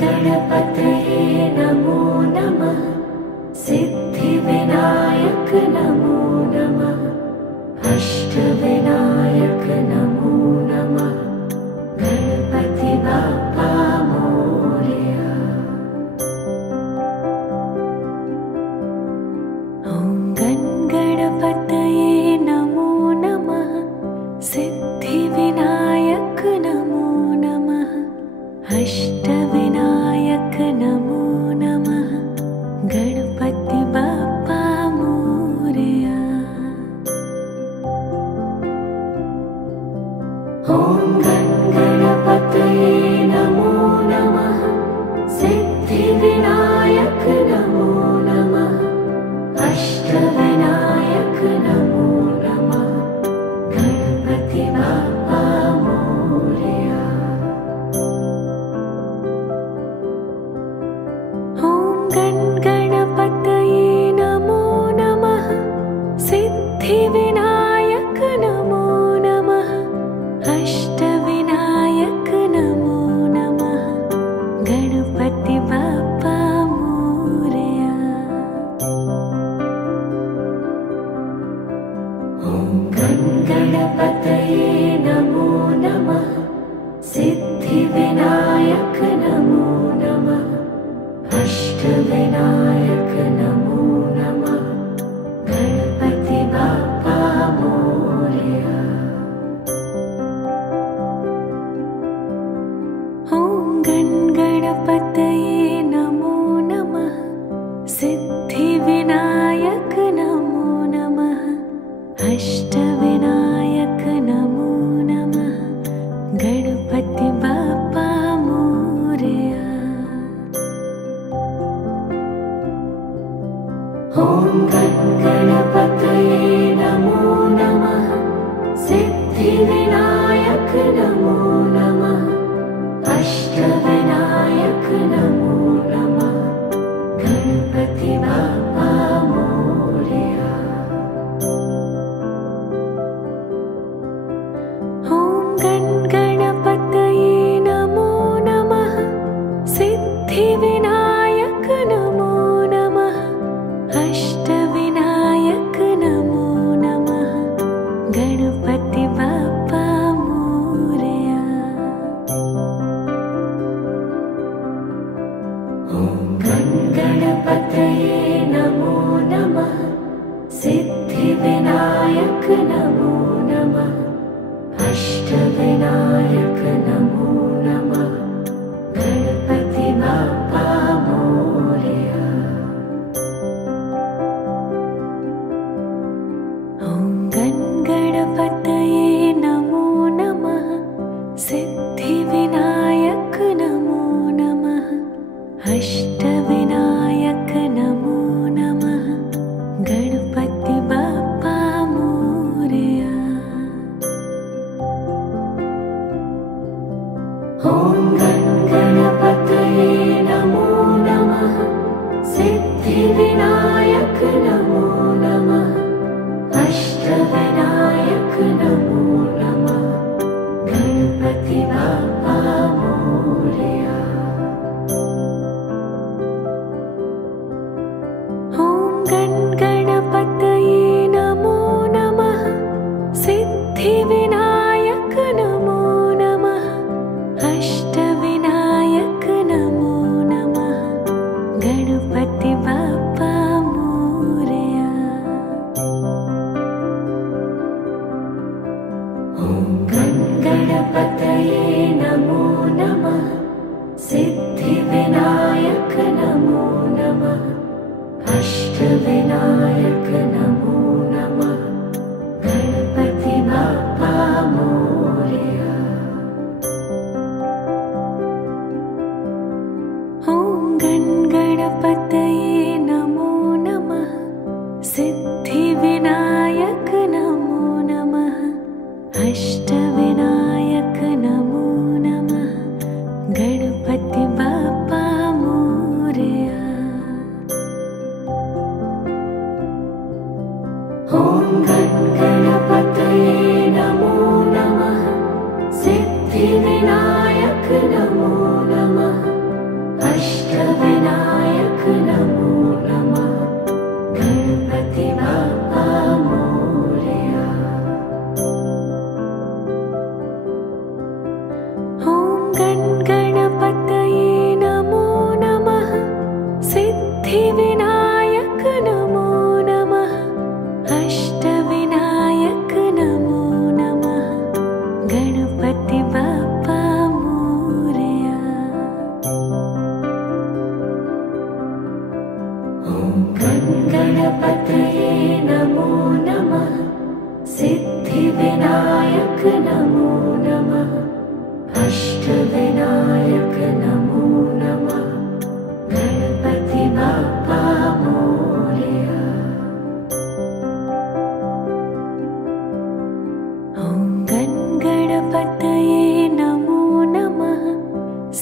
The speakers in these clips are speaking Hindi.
गणपतये नमो नमः। सिद्धिविनायक नमो नमः। अष्टविनायक नमो नमः। गणपति बाप्पा मोरया। ॐ गणपतये नमो नमः। सिद्धिविनायक नमो नमः। अष्टविनायक नमो नमः। गणपति बाप्पा मोरया। ॐ गणपतये नमो नमः। सिद्धिविनायक नमो नमः। अष्टविनायक नमो नमः। गणपति बाप्पा मोरया। ॐ गणपतये नमो नमः। सिद्धिविनायक नमो नमः। अष्टविनायक नमो नमः। गणपति बाप्पा मोरया। ॐ गणपतये नमो नमः। सिद्धिविनायक नमो नमः। अष्टविनायक नमो नमः। गणपति बाप्पा मोरया। ॐ गणपतये नमो नमः। सिद्धिविनायक नमो नमः। अष्टविनायक नमो नमः। गणपति बाप्पा मोरया। ॐ गणपतये नमो नमः। सिद्धिविनायक नमो नमः। अष्टविनायक नमो नमः। गणपति बाप्पा मोरया। ॐ गणपतये नमो नमः। सिद्धिविनायक नमो नमः। अष्टविनायक नमो नमः। गणपति बाप्पा मोरया। ॐ गणपतये नमो नमः। सिद्धिविनायक नमो नमः। अष्टविनायक नमो नमः। गणपति बाप्पा मोरया। ॐ गणपतये नमो नमः। सिद्धिविनायक नमो नमः। अष्टविनायक नमो नमः। गणपति बाप्पा मोरया। ॐ गणपतये नमो नमः। सिद्धिविनायक नमो नमः। अष्टविनायक नमो नमः। गणपति बाप्पा मोरया। ॐ गणपतये नमो नमः। सिद्धिविनायक नमो नमः। अष्टविनायक नमो नमः। गणपति बाप्पा मोरया। ॐ गणपतये नमो नमः। सिद्धिविनायक नमो नमः। अष्टविनायक नमो नमः। गणपति बाप्पा मोरया। ॐ गणपतये नमो नमः। सिद्धिविनायक नमो नमः। अष्टविनायक नमो नमः। गणपति बाप्पा मोरया। ॐ ॐ गणपतये नमो नमः सिद्धिविनायक नमो नमः अष्टविनायक नमो नमः गणपति बाप्पा मोरया। ॐ गणपतये नमो नमः सिद्धिविनायक नमो नमः अष्टविनायक नमो नमः गणपति बाप्पा मोरया। ॐ गणपतये नमो नमः सिद्धिविनायक नमो नमः अष्टविनायक नमो नमः गणपति बाप्पा मोरया। ॐ गणपतये नमो नमः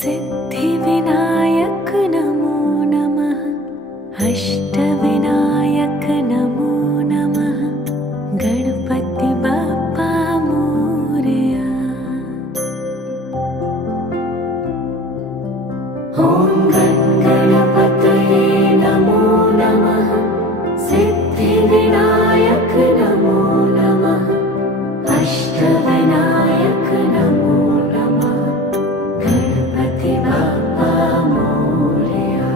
सिद्धिविनायक नमो नमः अष्टविनायक नमो नमः गणपति बाप्पा मोरया। ॐ गणपतये नमो नमः सिद्धिविनायक नमो नमः अष्टविनायक नमो नमः गणपति बाप्पा मोरया।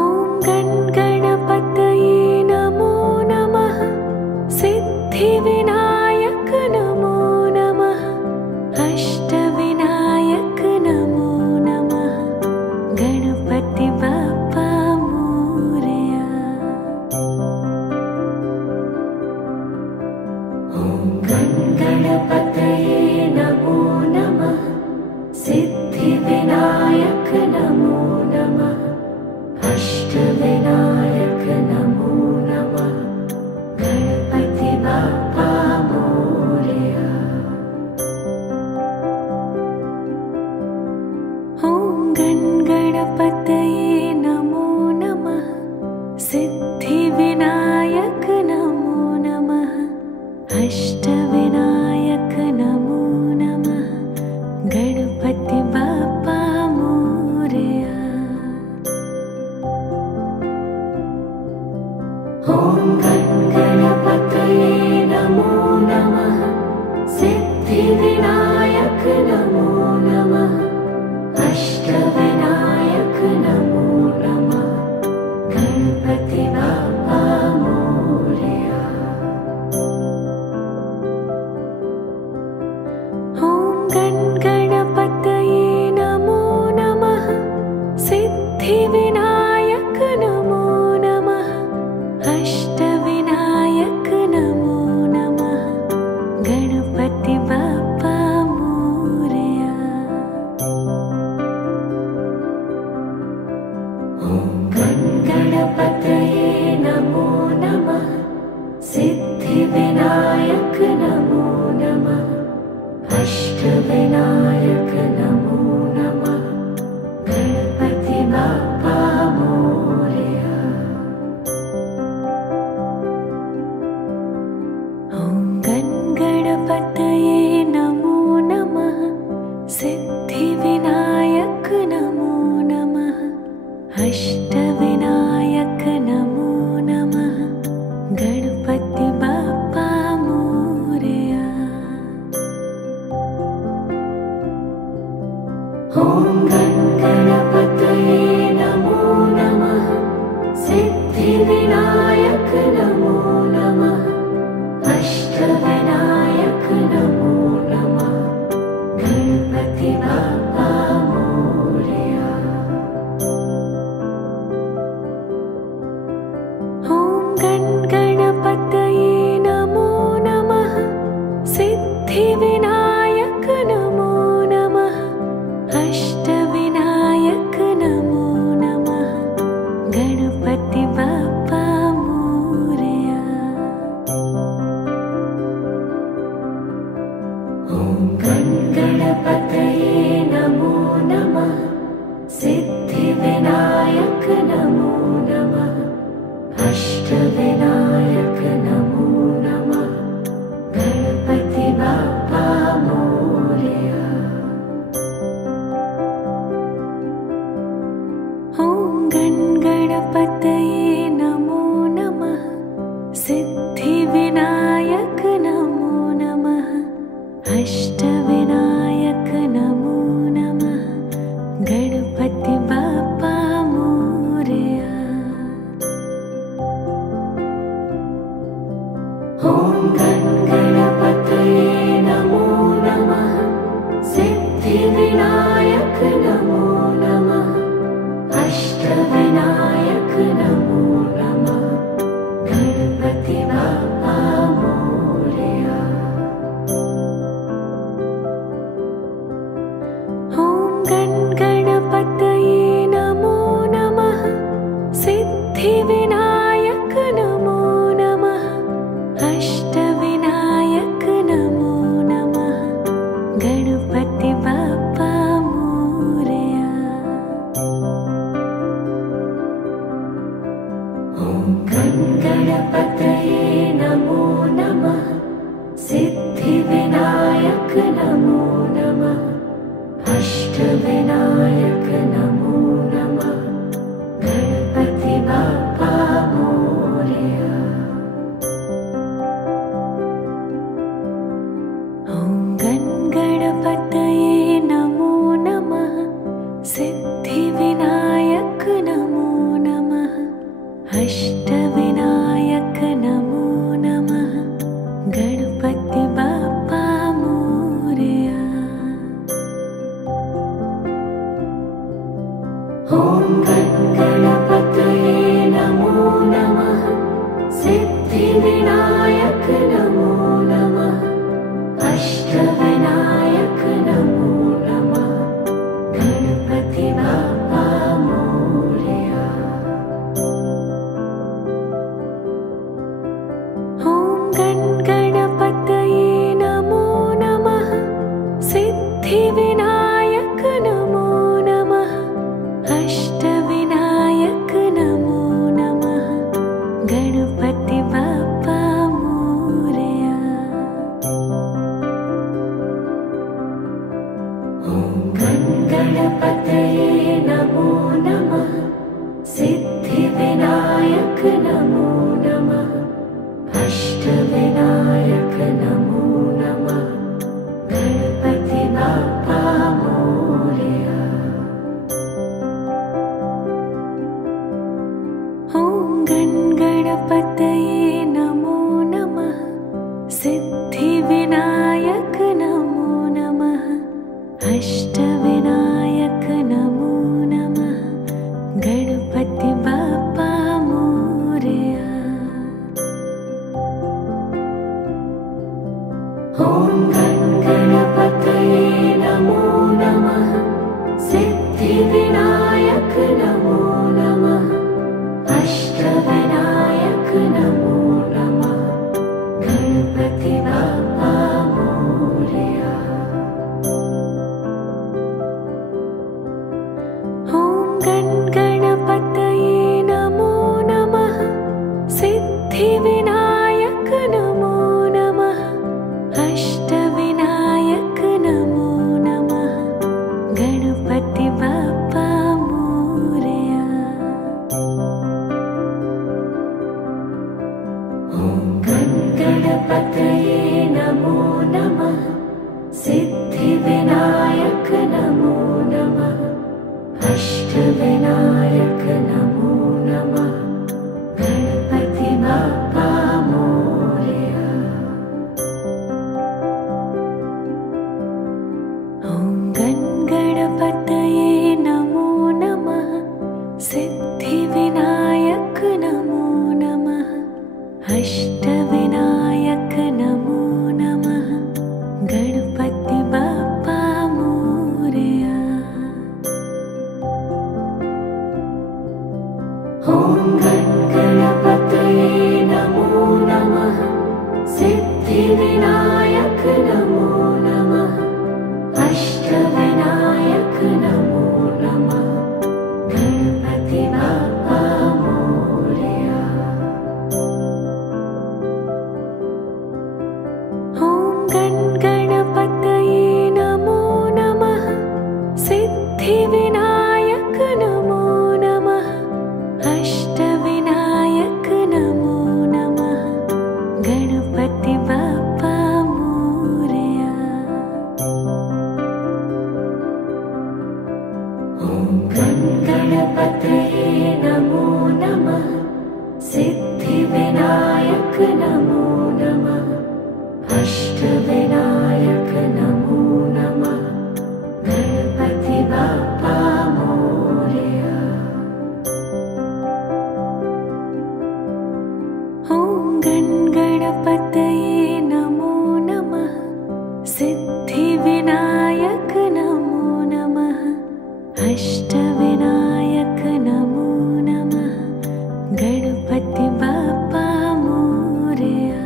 ॐ गणपतये नमो नमः सिद्धिविनायक नमो नमः अष्टविनायक नमो नमः गणपति बाप्पा मोरया। ॐ गणपतये नमो नमः सिद्धिविनायक नमो नमः अष्टविनायक नमो नमः गणपति बाप्पा मोरया। ॐ गणपतये नमो नमः सिद्धिविनायक नमो नमः अष्टविनायक नमो नमः गणपति बाप्पा मोरया। ॐ गणपतये नमो नमः सिद्धिविनायक नमो नमः अष्टविनायक नमो नमः गणपति बाप्पा मोरया। ॐ गणपतये नमो नमः सिद्धिविनायक नमो नमः अष्टविनायक नमो नमः गणपति बाप्पा मोरया। ॐ गणपतये नमो नमः सिद्धिविनायक नमो नमः अष्टविनायक नमो नमः गणपति बाप्पा मोरया। ॐ गणपतये नमो नमः सिद्धिविनायक नमो नमः अष्टविनायक नमो नमः गणपति बाप्पा मोरया। ॐ गणपतये नमो नमः सिद्धिविनायक नमो नमः अष्टविनायक नमो नमः गणपति बाप्पा मोरया। ॐ गणपतये नमो नमः सिद्धिविनायक नमो नमः अष्टविनायक नमो नमः गणपति बाप्पा मोरया। ॐ गणपतये नमो नमः सिद्धिविनायक नमो नमः गणपतये नमो नमः सिद्धिविनायक नमो नमः अष्टविनायक नमो नमः गणपति बाप्पा मोरया। ॐ गणपतये नमो नमः सिद्धिविनायक नमो नमः अष्टविनायक नमो नमः गणपति बाप्पा मोरया। ॐ गणपतये नमो नमः सिद्धिविनायक नमो नमः अष्टविनायक नमो नमः गणपति बाप्पा मोरया। ॐ गणपतये नमो नमः सिद्धिविनायक नमो नमः अष्टविनायक नमो नमः गणपति बाप्पा मोरया। ॐ गणपतये नमो नमः सिद्धिविनायक नमो नमः अष्टविनायक नमो नमः गणपति बाप्पा मोरया। ॐ गणपतये नमो नमः सिद्धिविनायक नमो नमः अष्टविनायक नमो नमः गणपति बाप्पा मोरया। ॐ गणपतये नमो नमः सिद्धिविनायक नमो नमः अष्टविनायक नमो नमः गणपति बाप्पा मोरया। ॐ गणपतये नमो नमः सिद्धिविनायक नमो नमः अष्टविनायक नमो नमः गणपति बाप्पा मोरया। ॐ गणपतये नमो नमः सिद्धिविनायक नमो नमः अष्टविनायक नमो नमः गणपति बाप्पा मोरया। ॐ गणपतये नमो नमः सिद्धिविनायक नमो नमः अष्टविनायक नमो नमः गणपति बाप्पा मोरया। ॐ गणपतये नमो नमः सिद्धिविनायक नमो नमः अष्टविनायक नमो नमः गणपति बाप्पा मोरया। ॐ गणपतये नमो नमः सिद्धिविनायक नमो नमः अष्टविनायक नमो नमः गणपति बाप्पा मोरया। ॐ गणपतये नमो नमः सिद्धिविनायक नमो नमः अष्टविनायक नमो नमः गणपति बाप्पा मोरया। ॐ गणपतये नमो नमः सिद्धिविनायक नमो नमः अष्टविनायक नमो नमः गणपति बाप्पा मोरया। ॐ गणपतये नमो नमः सिद्धिविनायक नमो नमः अष्टविनायक गणपतये नमो नमः। सिद्धिविनायक नमो नमः। अष्टविनायक नमो नमः। गणपति बाप्पा मोरया।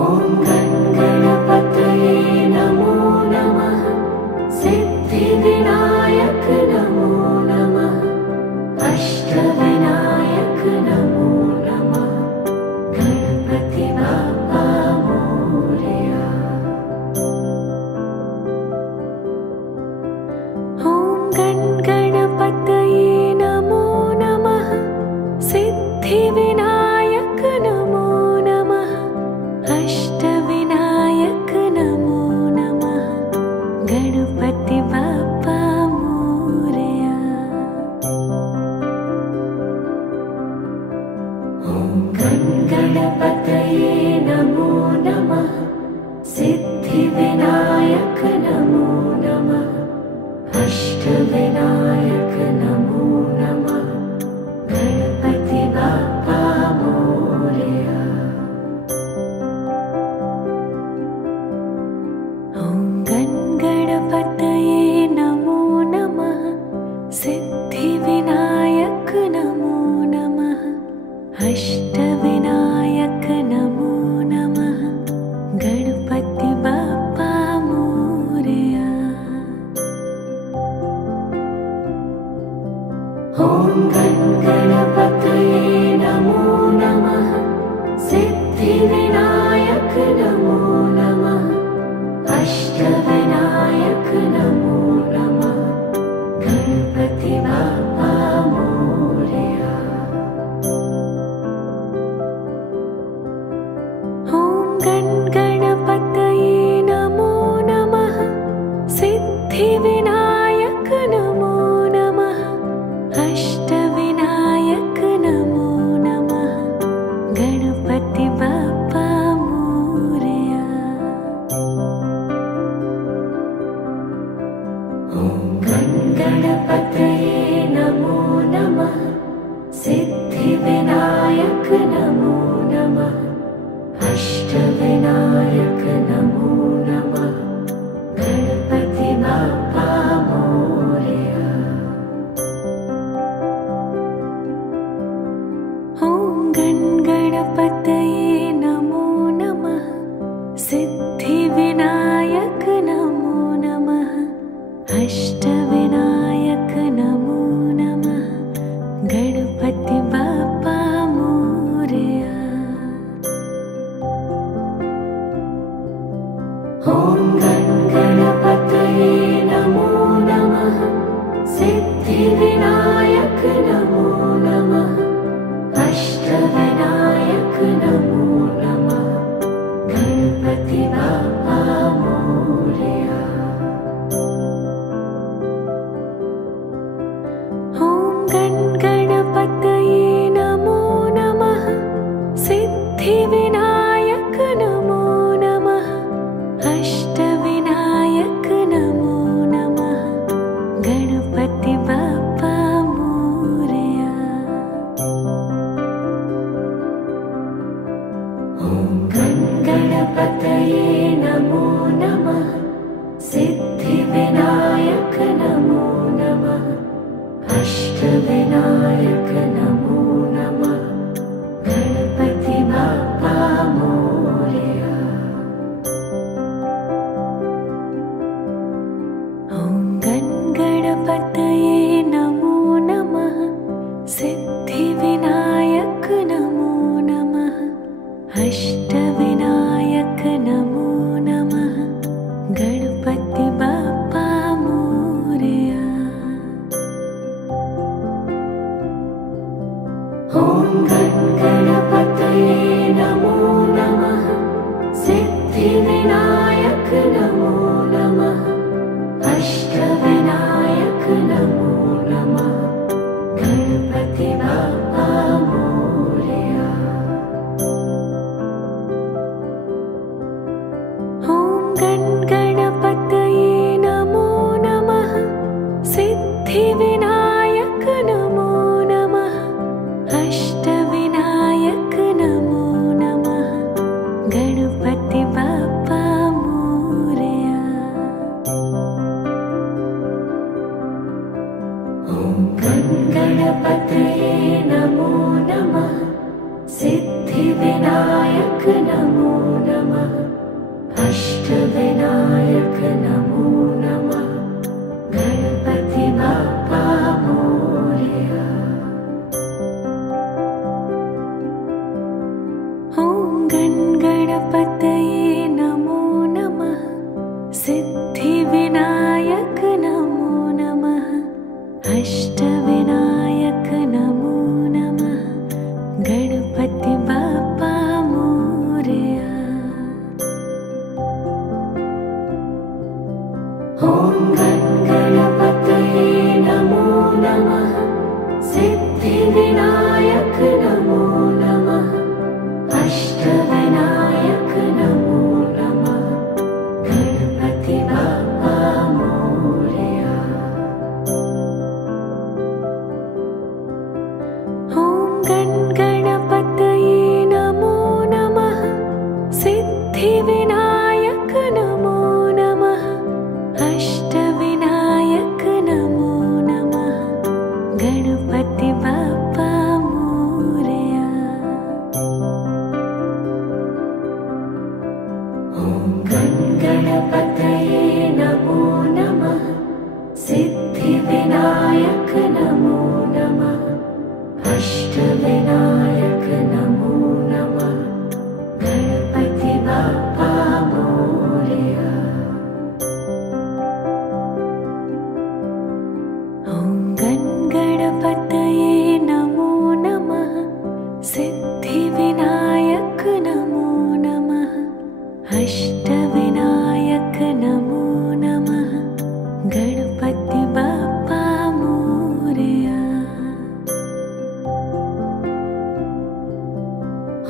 ॐ गणपतये नमो नमः। सिद्धिविनायक नमो नमः। अष्टविनायक नमो नमः। गणपति बाप्पा मोरया। ॐ गणपतये नमो नमः। सिद्धिविनायक नमो नमः। अष्टविनायक नमो नमः। गणपति बाप्पा मोरया। ॐ गणपतये नमो नमः। सिद्धिविनायक नमो नमः। अष्टविनायक नमो नमः। गणपति बाप्पा मोरया। ॐ गणपतये नमो नमः। सिद्धिविनायक नमो नमः। अष्टविनायक नमो नमः। गणपति बाप्पा मोरया। ॐ गणपतये नमो नमः। सिद्धिविनायक नमो नमः। अष्टविनायक नमो नमः। गणपति बाप्पा मोरया। ॐ गणपतये नमो नमः। सिद्धिविनायक नमो नमः। अष्टविनायक नमो नमः। गणपति बाप्पा मोरया। ॐ गणपतये नमो नमः। सिद्धिविनायक नमो नमः। अष्टविनायक नमो नमः। गणपति बाप्पा मोरया। ॐ गणपतये नमो नमः। सिद्धिविनायक नमो नमः। अष्टविनायक नमो नमः। गणपति बाप्पा मोरया। ॐ गणपतये नमो नमः। सिद्धिविनायक नमो नमः। अष्टविनायक नमो नमः। गणपति बाप्पा मोरया। ॐ गणपतये नमो नमः। सिद्धिविनायक नमो नमः। अष्टविनायक नमो नमः। गणपति बाप्पा मोरया। ॐ गणपतये नमो नमः। सिद्धिविनायक नमो नमः। अष्टविनायक नमो नमः। गणपति बाप्पा मोरया। ॐ गणपतये नमो नमः। सिद्धिविनायक नमो नमः। अष्टविनायक नमो नमः। गणपति बाप्पा मोरया। ॐ गणपतये नमो नमः। सिद्धिविनायक नमो नमः। अष्टविनायक नमो नमः। गणपति बाप्पा मोरया। ॐ गणपतये नमो नमः। सिद्धिविनायक नमो नमः। अष्टविनायक ॐ गणपतये नमो नमः सिद्धिविनायक नमो नमः अष्टविनायक नमो नमः गणपति बाप्पा मोरया। ॐ गणपतये नमो नमः सिद्धिविनायक नमो नमः अष्टविनायक नमो नमः गणपति बाप्पा मोरया। ॐ गणपतये नमो नमः सिद्धिविनायक नमो नमः अष्टविनायक नमो नमः गणपति बाप्पा मोरया। ॐ गणपतये नमो नमः सिद्धिविनायक नमो नमः अष्टविनायक नमो नमः गणपति बाप्पा मोरया। ॐ गणपतये नमो नमः सिद्धिविनायक नमो नमः अष्टविनायक नमो नमः गणपति बाप्पा मोरया। ॐ गणपतये नमो नमः सिद्धिविनायक नमो नमः अष्टविनायक नमो नमः गणपति बाप्पा मोरया।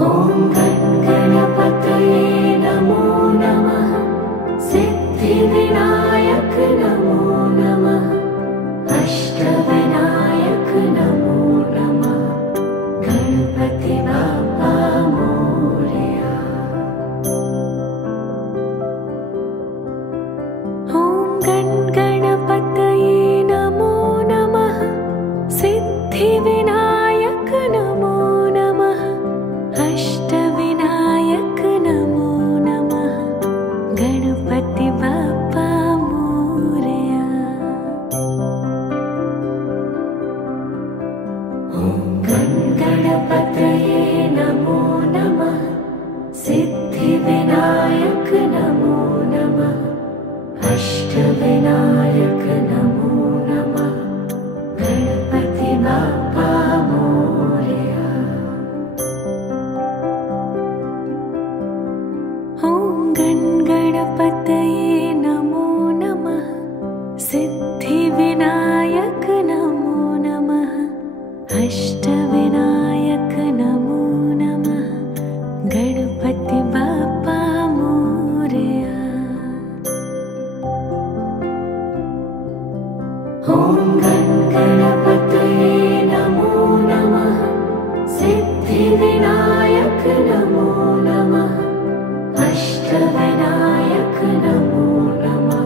ॐ गणपतये नमो नमः सिद्धिविनायक नमो नमः अष्टविनायक नमो नमः गणपति बाप्पा मोरया। ॐ गणपतये नमो नमः सिद्धिविनायक नमो नमः अष्टविनायक नमो नमः गणपति बाप्पा मोरया। ॐ गणपतये नमो नमः सिद्धिविनायक नमो नमः अष्टविनायक नमो नमः गणपति बाप्पा मोरया। ॐ गणपतये नमो नमः सिद्धिविनायक नमो नमः अष्टविनायक नमो नमः गणपति बाप्पा मोरया। ॐ गणपतये नमो नमः सिद्धिविनायक नमो नमः अष्टविनायक नमो नमः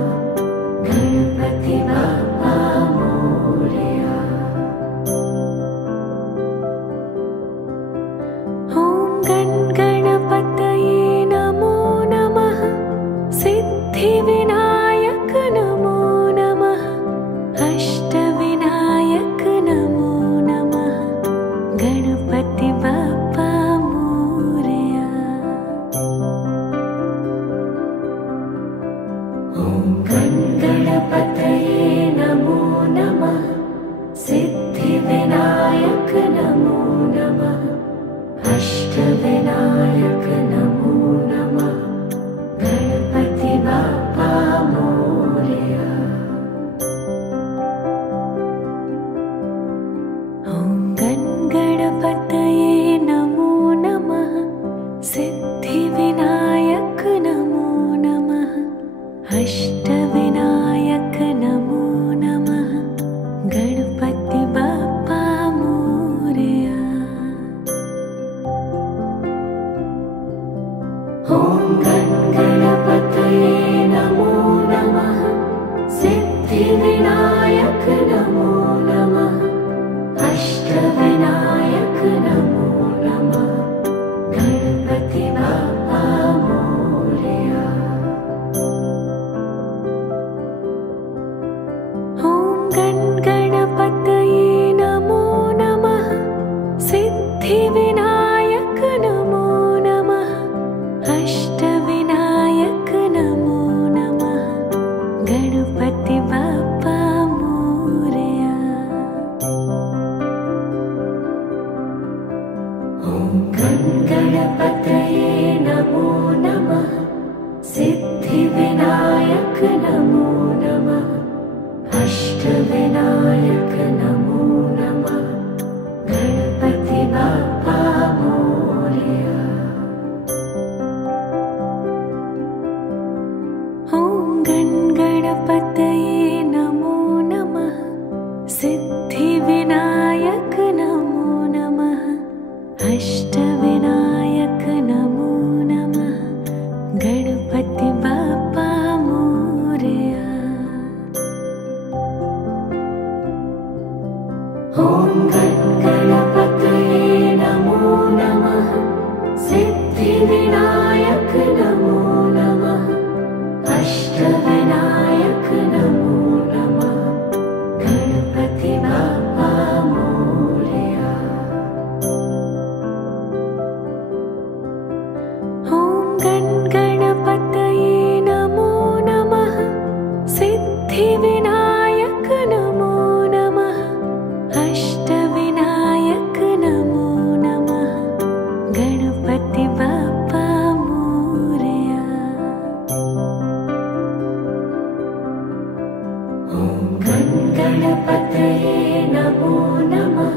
गणपति बाप्पा मोरया। ॐ गणपतये नमो नमः सिद्धिविनायक नमो नमः अष्टविनायक नमो नमः गणपति बाप्पा मोरया। नमो नमः गणपति बाप्पा मोरया। ॐ गणपतये नमो नमः सिद्धिविनायक नमो नमः अष्टविनायक नमो नमः गणपति बाप्पा मोरया। ॐ गणपतये नमो नमः सिद्धिविनायक नमो नमः अष्टविनायक नमो नमः गणपति बाप्पा मोरया। ॐ गणपतये नमो नमः सिद्धिविनायक नमो नमः अष्टविनायक नमो नमः गणपति बाप्पा मोरया। ॐ गणपतये नमो नमः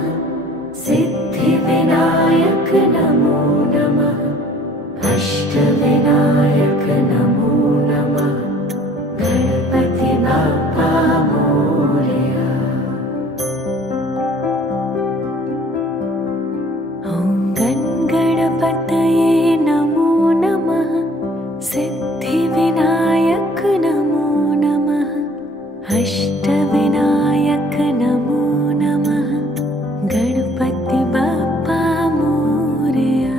सिद्धिविनायक नमो नमः अष्टविनायक नमो नमः गणपति बाप्पा मोरया। ॐ गणपतये नमो नमः सिद्धिविनायक नमो नमः अष्टविनायक नमो नमः गणपति बाप्पा मोरया।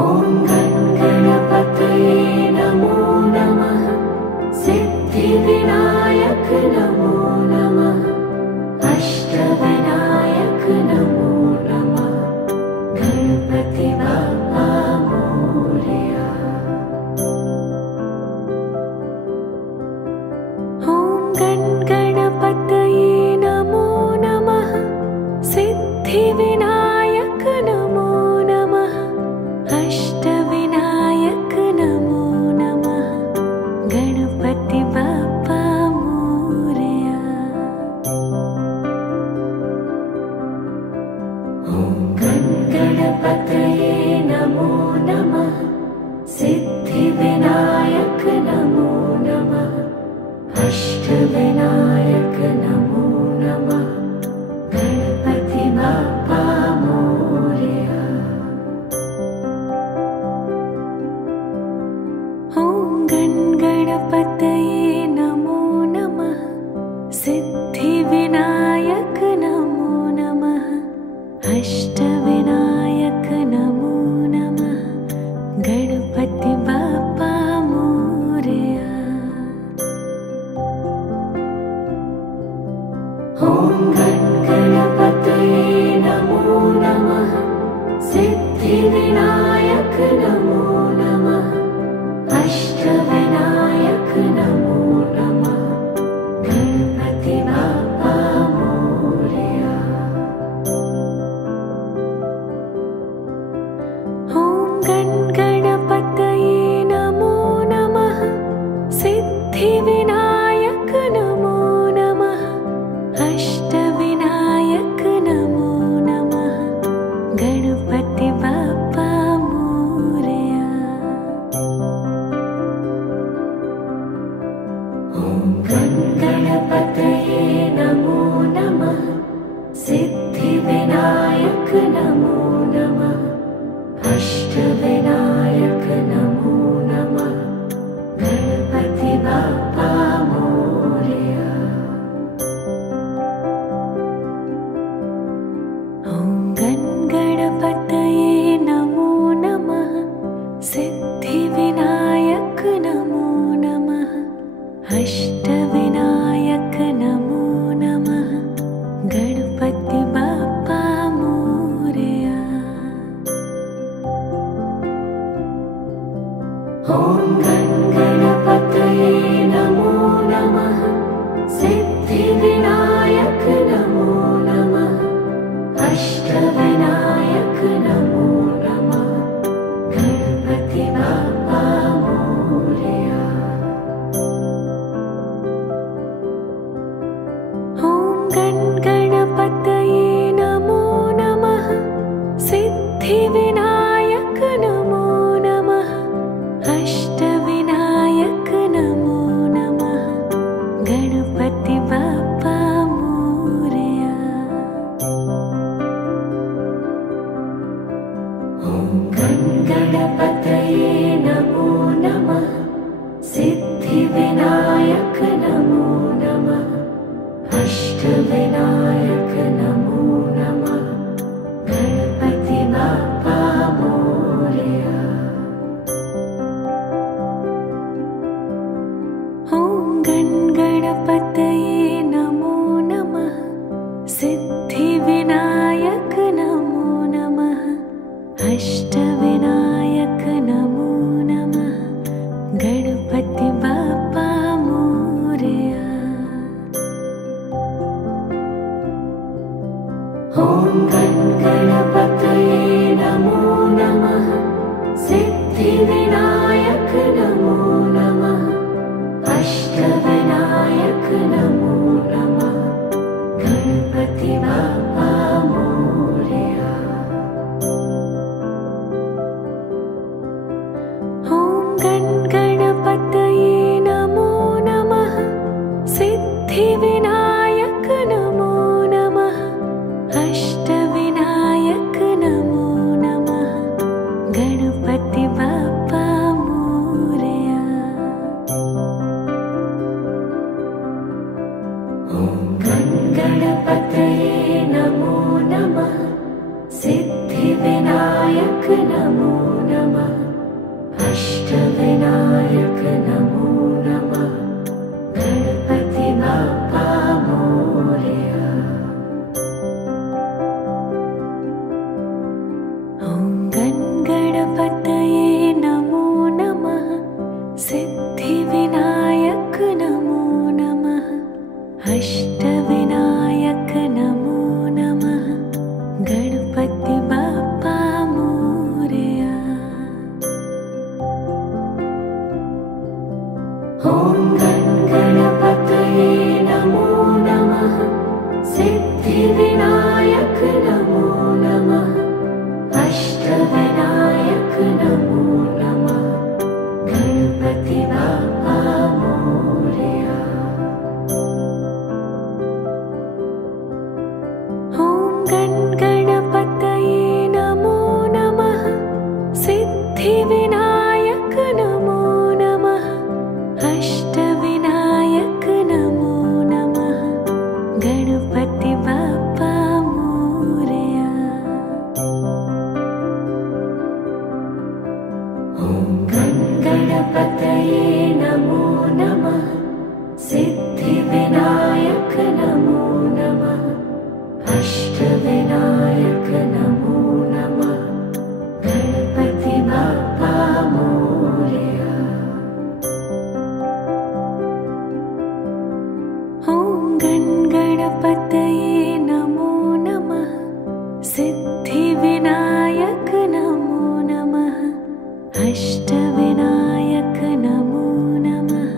ॐ गणपतये नमो नमः सिद्धिविनायक नमो नमः अष्टविनायक नमो नमः गणपति बाप्पा मोरया। ॐ गणपतये नमो नमः सिद्धिविनायक नमो नमः अष्टविनायक नमो नमः गणपति बाप्पा मोरया। ॐ गणपतये नमो नमः सिद्धिविनायक नमो नमः अष्टविनायक नमो नमः गणपति बाप्पा मोरया। ॐ गणपतये नमो नमः सिद्धिविनायक नमो नमः अष्टविनायक नमो नमः गणपति बाप्पा मोरया। ॐ गणपतये नमो नमः सिद्धिविनायक नमो नमः अष्टविनायक नमो नमः गणपति बाप्पा मोरया। ॐ गणपतये नमो नमः सिद्धिविनायक नमो नमः अष्टविनायक नमो नमः गणपति बाप्पा मोरया। ॐ गणपतये नमो नमः सिद्धिविनायक नमो नमः अष्टविनायक नमो नमः गणपति बाप्पा मोरया। ॐ गणपतये नमो नमः सिद्धिविनायक नमो नमः अष्टविनायक नमो नमः गणपति बाप्पा मोरया। ॐ गणपतये नमो नमः सिद्धिविनायक नमो नमः अष्टविनायक नमो नमः गणपति बाप्पा मोरया। सिद्धिविनायक नमो नमः। अष्टविनायक नमो नमः। गणपति बाप्पा मोरया। ॐ गणपतये नमो नमः। सिद्धिविनायक नमो नमः। अष्टविनायक नमो नमः। गणपति बाप्पा मोरया। ॐ गणपतये नमो नमः। सिद्धिविनायक नमो नमः। अष्टविनायक नमो नमः। गणपति बाप्पा मोरया। ॐ गणपतये नमो नमः। सिद्धिविनायक नमो नमः। अष्टविनायक नमो नमः। गणपति बाप्पा मोरया। ॐ गणपतये नमो नमः। सिद्धिविनायक नमो नमः। अष्टविनायक नमो नमः। गणपति बाप्पा मोरया। ॐ गणपतये नमो नमः। सिद्धिविनायक नमो नमः। अष्टविनायक नमो नमः। गणपति बाप्पा मोरया। ॐ गणपतये नमो नमः। सिद्धिविनायक नमो नमः। अष्टविनायक नमो नमः। गणपति बाप्पा मोरया। ॐ गणपतये नमो नमः। सिद्धिविनायक नमो नमः। अष्टविनायक नमो नमः। गणपति बाप्पा मोरया। ॐ गणपतये नमो नमः। सिद्धिविनायक नमो नमः। अष्टविनायक नमो नमः। गणपति बाप्पा मोरया। ॐ गणपतये नमो नमः। सिद्धिविनायक नमो नमः। अष्टविनायक नमो नमः।